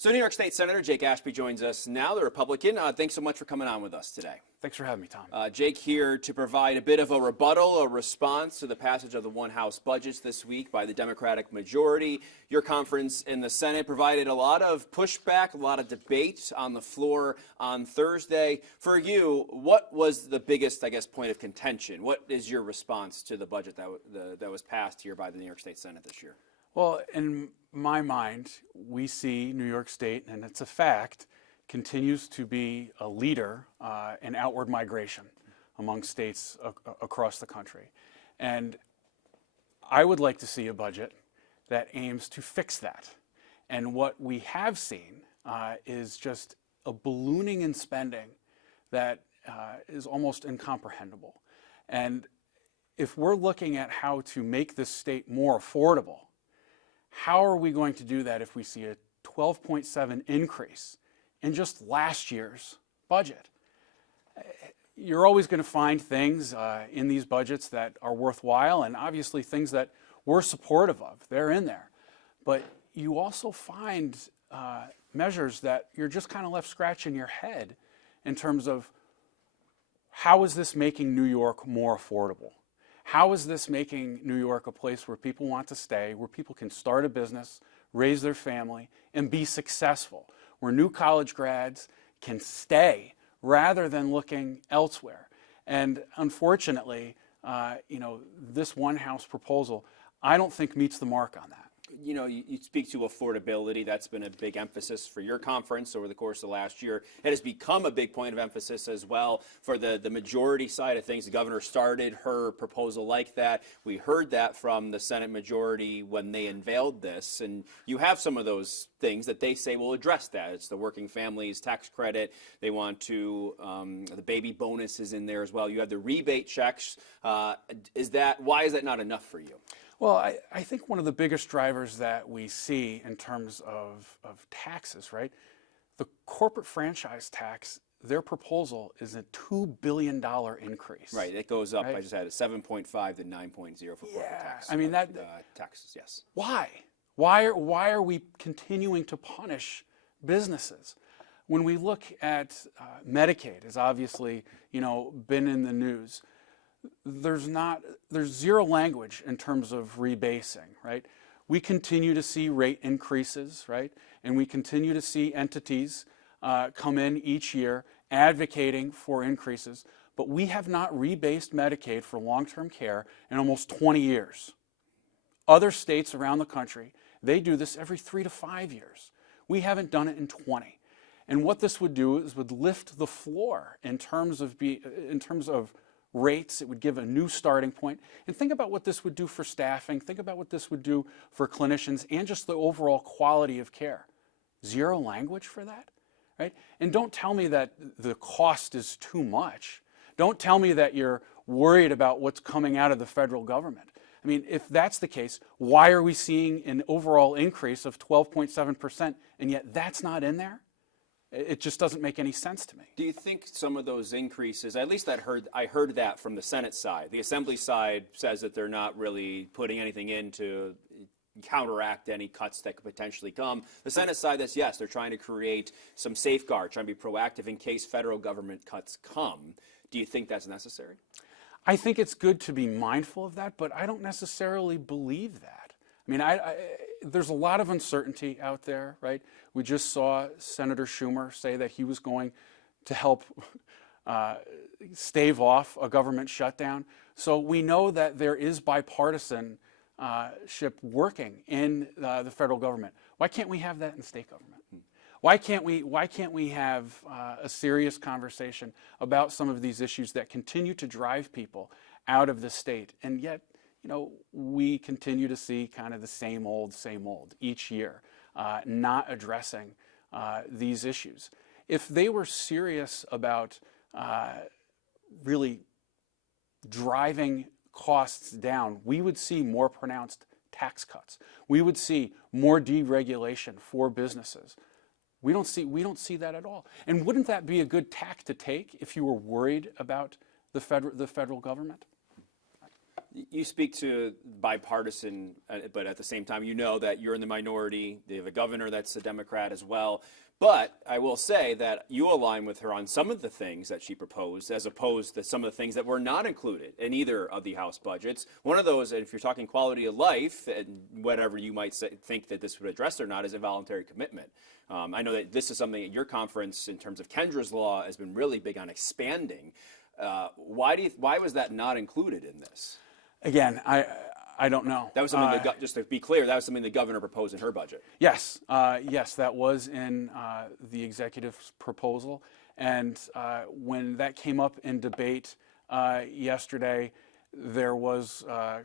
So New York State Senator Jake Ashby joins us now, the Republican. Thanks so much for coming on with us today. Thanks for having me, Tom. Jake here to provide a bit of a rebuttal, a response to the passage of the one House budgets this week by the Democratic majority. Your conference in the Senate provided a lot of pushback, a lot of debate on the floor on Thursday. For you, what was the biggest, point of contention? What is your response to the budget that was passed here by the New York State Senate this year? Well, in my mind, we see New York State, and it's a fact, continues to be a leader in outward migration among states across the country. And I would like to see a budget that aims to fix that. And what we have seen is just a ballooning in spending that is almost incomprehensible. And if we're looking at how to make this state more affordable, how are we going to do that if we see a 12.7 increase in just last year's budget? You're always going to find things in these budgets that are worthwhile, and obviously things that we're supportive of. They're in there. But you also find measures that you're just kind of left scratching your head in terms of how is this making New York more affordable? How is this making New York a place where people want to stay, where people can start a business, raise their family, and be successful, where new college grads can stay rather than looking elsewhere? And unfortunately, this one House proposal, I don't think meets the mark on that. You know, you speak to affordability. That's been a big emphasis for your conference over the course of last year. It has become a big point of emphasis as well for the majority side of things. The governor started her proposal like that. We heard that from the Senate majority when they unveiled this. And you have some of those things that they say will address that. It's the working families tax credit. They want to, the baby bonus is in there as well. You have the rebate checks. Why is that not enough for you? Well, I think one of the biggest drivers that we see in terms of taxes, right? The corporate franchise tax, their proposal is a $2 billion increase. Right, it goes up. Right? I just had a 7.5 to 9.0 for corporate tax. I mean, taxes, yes. Why? Why are we continuing to punish businesses? When we look at Medicaid, has obviously, been in the news. There's zero language in terms of rebasing, right? We continue to see rate increases, right? And we continue to see entities come in each year advocating for increases, but we have not rebased Medicaid for long-term care in almost 20 years. Other states around the country, they do this every 3 to 5 years. We haven't done it in 20. And what this would do is would lift the floor in terms of rates. It would give a new starting point. And think about what this would do for staffing. Think about what this would do for clinicians and just the overall quality of care. Zero language for that, right? And don't tell me that the cost is too much. Don't tell me that you're worried about what's coming out of the federal government. I mean, if that's the case, why are we seeing an overall increase of 12.7% and yet that's not in there? It just doesn't make any sense to me. Do you think some of those increases, at least I heard that from the Senate side. The Assembly side says that they're not really putting anything in to counteract any cuts that could potentially come. The Senate side says, yes, they're trying to create some safeguard, trying to be proactive in case federal government cuts come. Do you think that's necessary? I think it's good to be mindful of that, but I don't necessarily believe that. I mean, there's a lot of uncertainty out there, right? We just saw Senator Schumer say that he was going to help stave off a government shutdown. So we know that there is bipartisanship working in the federal government. Why can't we have that in state government? Why can't we have a serious conversation about some of these issues that continue to drive people out of the state? And yet, we continue to see kind of the same old each year, not addressing these issues. If they were serious about really driving costs down, we would see more pronounced tax cuts. We would see more deregulation for businesses. We don't see that at all. And wouldn't that be a good tack to take if you were worried about the federal government? You speak to bipartisan, but at the same time, you know that you're in the minority. They have a governor that's a Democrat as well. But I will say that you align with her on some of the things that she proposed, as opposed to some of the things that were not included in either of the House budgets. One of those, if you're talking quality of life, and whatever you might think that this would address or not, is a voluntary commitment. I know that this is something at your conference, in terms of Kendra's law, has been really big on expanding. Why was that not included in this? Again, I don't know. That was something just to be clear, that was something the governor proposed in her budget. Yes, yes, that was in the executive's proposal. And when that came up in debate yesterday, there was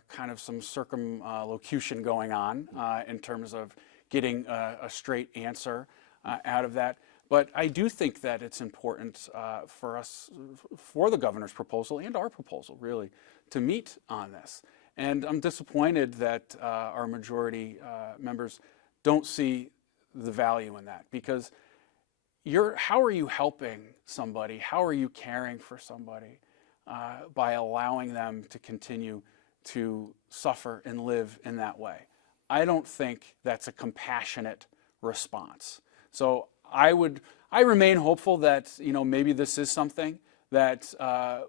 kind of some circumlocution going on in terms of getting a straight answer out of that. But I do think that it's important for us, for the governor's proposal and our proposal, really, to meet on this. And I'm disappointed that our majority members don't see the value in that, because how are you helping somebody? How are you caring for somebody by allowing them to continue to suffer and live in that way? I don't think that's a compassionate response. So I remain hopeful that maybe this is something that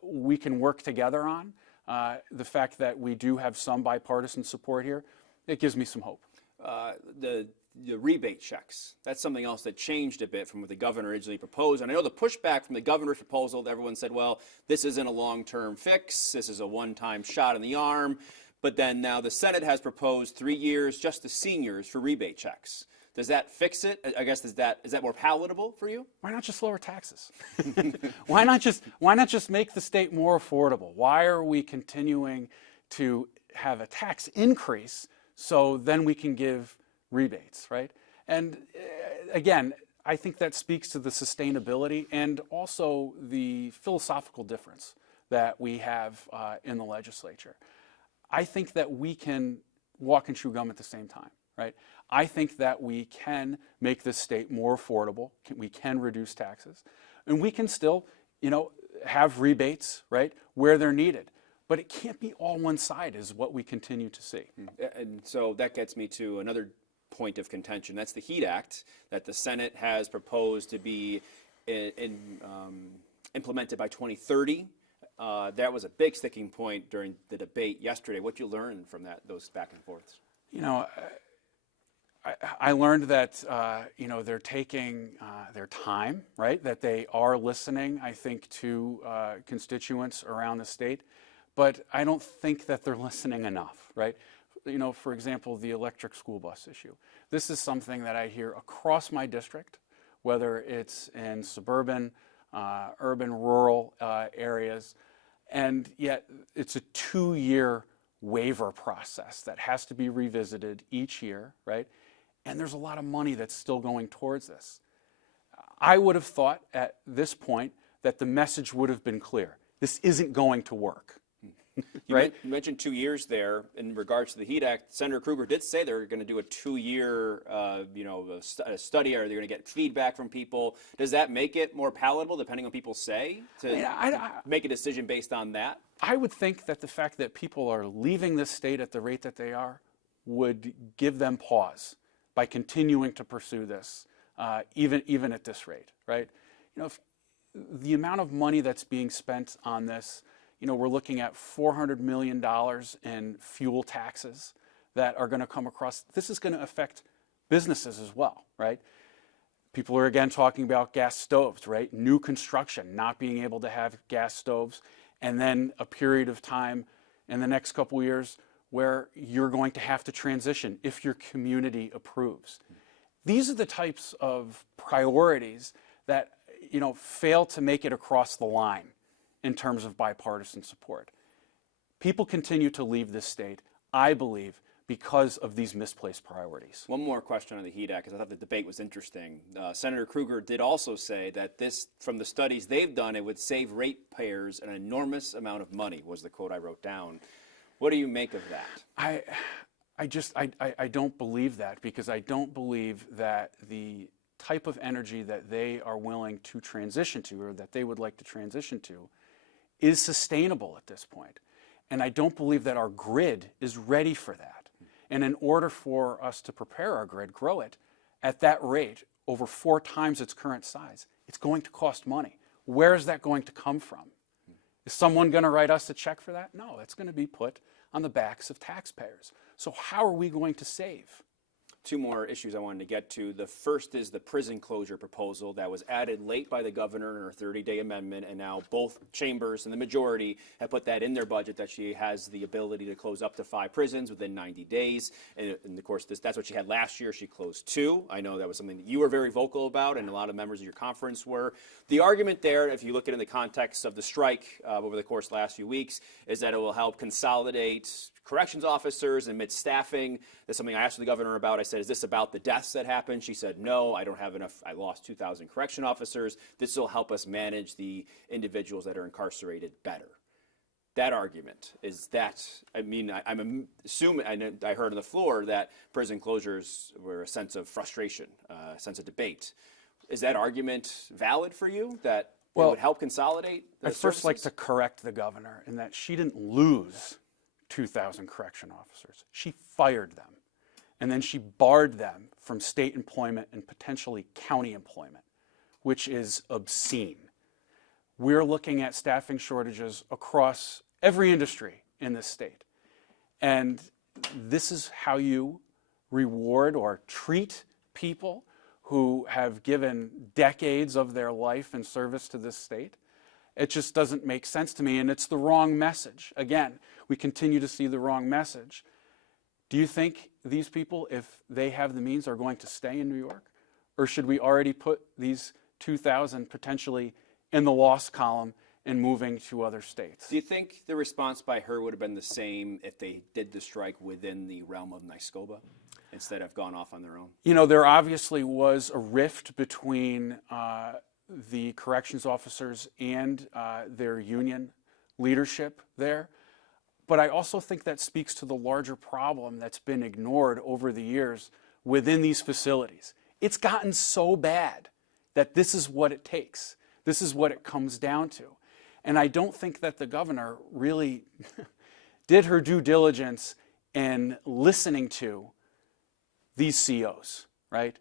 we can work together on. The fact that we do have some bipartisan support here, it gives me some hope. The rebate checks, that's something else that changed a bit from what the governor originally proposed. And I know the pushback from the governor's proposal, everyone said, well, this isn't a long-term fix. This is a one-time shot in the arm. But then now the Senate has proposed 3 years just to seniors for rebate checks. Does that fix it? I guess is that more palatable for you? Why not just lower taxes? Why not just make the state more affordable? Why are we continuing to have a tax increase so then we can give rebates, right? And again, I think that speaks to the sustainability and also the philosophical difference that we have in the legislature. I think that we can walk and chew gum at the same time, right? I think that we can make this state more affordable. We can reduce taxes, and we can still, have rebates, right, where they're needed. But it can't be all one side, is what we continue to see. And so that gets me to another point of contention. That's the HEAT Act that the Senate has proposed to be implemented by 2030. That was a big sticking point during the debate yesterday. What you learned from those back and forths? I learned that they're taking their time, right? That they are listening, I think, to constituents around the state, but I don't think that they're listening enough, right? For example, the electric school bus issue. This is something that I hear across my district, whether it's in suburban, urban, rural areas, and yet it's a 2-year waiver process that has to be revisited each year, right? And there's a lot of money that's still going towards this. I would have thought at this point that the message would have been clear. This isn't going to work. Right? You mentioned 2 years there in regards to the HEAT Act. Senator Krueger did say they're going to do a 2-year study, or they're going to get feedback from people. Does that make it more palatable, depending on what people say, to make a decision based on that? I would think that the fact that people are leaving this state at the rate that they are would give them pause by continuing to pursue this, even at this rate, right? If the amount of money that's being spent on this, we're looking at $400 million in fuel taxes that are going to come across. This is going to affect businesses as well, right? People are again talking about gas stoves, right? New construction, not being able to have gas stoves, and then a period of time in the next couple of years where you're going to have to transition if your community approves. These are the types of priorities that fail to make it across the line in terms of bipartisan support. People continue to leave this state, I believe, because of these misplaced priorities. One more question on the HEAT Act, because I thought the debate was interesting. Senator Krueger did also say that this, from the studies they've done, it would save ratepayers an enormous amount of money, was the quote I wrote down. What do you make of that? I don't believe that, because I don't believe that the type of energy that they are willing to transition to, or that they would like to transition to, is sustainable at this point. And I don't believe that our grid is ready for that. And in order for us to prepare our grid, grow it at that rate, over 4 times its current size, it's going to cost money. Where is that going to come from? Is someone going to write us a check for that? No, it's going to be put on the backs of taxpayers. So how are we going to save? 2 more issues I wanted to get to. The first is the prison closure proposal that was added late by the governor in her 30-day amendment, and now both chambers and the majority have put that in their budget, that she has the ability to close up to 5 prisons within 90 days. And of course, that's what she had last year. She closed 2. I know that was something that you were very vocal about, and a lot of members of your conference were. The argument there, if you look at it in the context of the strike over the course of the last few weeks, is that it will help consolidate corrections officers and mid-staffing. That's something I asked the governor about. I said, is this about the deaths that happened? She said, no, I don't have enough. I lost 2,000 correction officers. This will help us manage the individuals that are incarcerated better. That argument, is that, I mean, I'm assuming, I heard on the floor that prison closures were a sense of frustration, a sense of debate. Is that argument valid for you, that it would help consolidate the I'd first like to correct the governor in that she didn't lose 2,000 correction officers. She fired them, and then she barred them from state employment and potentially county employment, which is obscene. We're looking at staffing shortages across every industry in this state, and this is how you reward or treat people who have given decades of their life in service to this state. It just doesn't make sense to me, and it's the wrong message. Again, we continue to see the wrong message. Do you think these people, if they have the means, are going to stay in New York? Or should we already put these 2,000 potentially in the loss column and moving to other states? Do you think the response by her would have been the same if they did the strike within the realm of NYSCOBA instead of gone off on their own? You know, there obviously was a rift between the corrections officers and their union leadership there. But I also think that speaks to the larger problem that's been ignored over the years within these facilities. It's gotten so bad that this is what it takes. This is what it comes down to. And I don't think that the governor really did her due diligence in listening to these COs, right?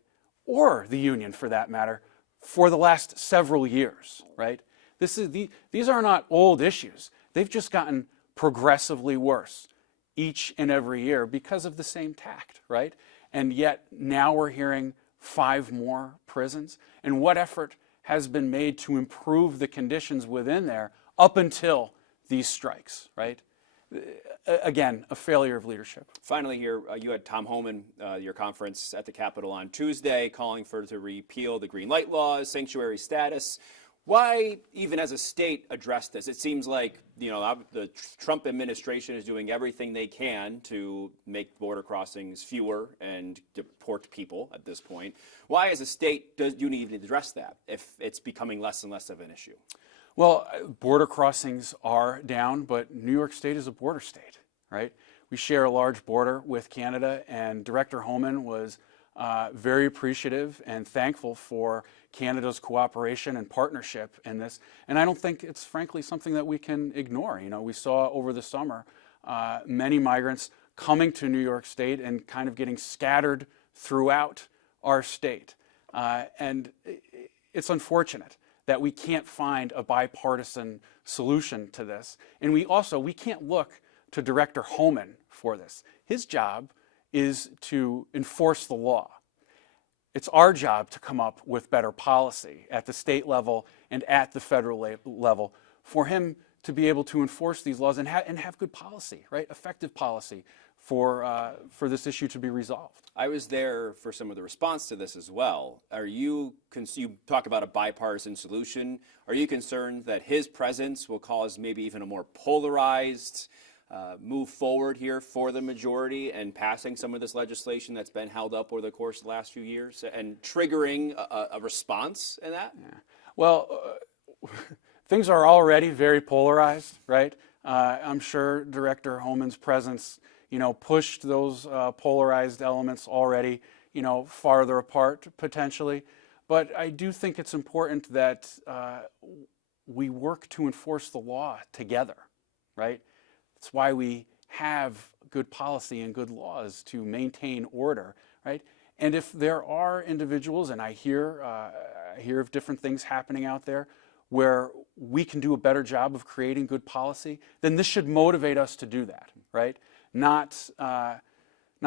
Or the union, for that matter, for the last several years, right? These are not old issues. They've just gotten progressively worse each and every year because of the same tact, right? And yet now we're hearing 5 more prisons. And what effort has been made to improve the conditions within there up until these strikes, right? Again, a failure of leadership. Finally here, you had Tom Homan, your conference at the Capitol on Tuesday, calling to repeal the green light laws, sanctuary status. Why, even as a state, address this? It seems like, you know, the Trump administration is doing everything they can to make border crossings fewer and deport people at this point. Why, as a state, do you need to address that if it's becoming less and less of an issue? Well, border crossings are down, but New York State is a border state, right? We share a large border with Canada, and Director Homan was very appreciative and thankful for Canada's cooperation and partnership in this. And I don't think it's frankly something that we can ignore. You know, we saw over the summer many migrants coming to New York State and kind of getting scattered throughout our state. And it's unfortunate that we can't find a bipartisan solution to this. And we can't look to Director Homan for this. His job is to enforce the law. It's our job to come up with better policy at the state level and at the federal level for him to be able to enforce these laws and have good policy, right? Effective policy for this issue to be resolved. I was there for some of the response to this as well. You talk about a bipartisan solution. Are you concerned that his presence will cause maybe even a more polarized move forward here for the majority and passing some of this legislation that's been held up over the course of the last few years and triggering a response in that? Yeah. Well, things are already very polarized, right? I'm sure Director Homan's presence, pushed those polarized elements already, farther apart potentially. But I do think it's important that we work to enforce the law together, right? It's why we have good policy and good laws to maintain order, right? And if there are individuals, and I hear of different things happening out there where we can do a better job of creating good policy, then this should motivate us to do that, right? Not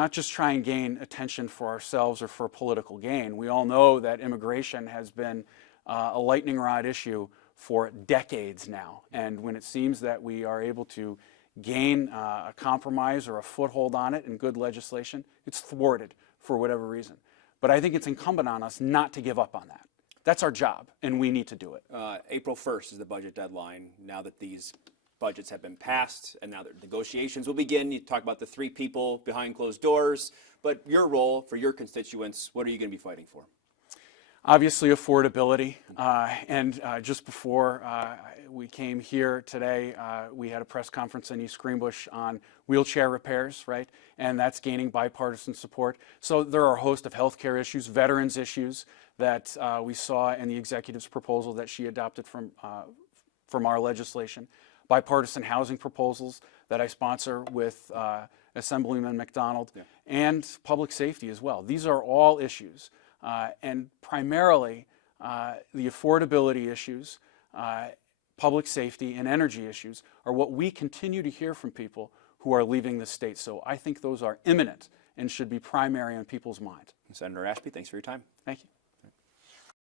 just try and gain attention for ourselves or for political gain. We all know that immigration has been a lightning rod issue for decades now. And when it seems that we are able to gain a compromise or a foothold on it in good legislation, it's thwarted for whatever reason. But I think it's incumbent on us not to give up on that. That's our job, and we need to do it. April 1st is the budget deadline. Now that these budgets have been passed and now that negotiations will begin, you talk about the 3 people behind closed doors, but your role for your constituents, what are you going to be fighting for? Obviously, affordability. And just before we came here today, we had a press conference in East Greenbush on wheelchair repairs, right? And that's gaining bipartisan support. So there are a host of healthcare issues, veterans issues that we saw in the executive's proposal that she adopted from our legislation, bipartisan housing proposals that I sponsor with Assemblyman McDonald, and public safety as well. These are all issues. And primarily, the affordability issues, public safety, and energy issues are what we continue to hear from people who are leaving the state. So I think those are imminent and should be primary on people's mind. Senator Ashby, thanks for your time. Thank you.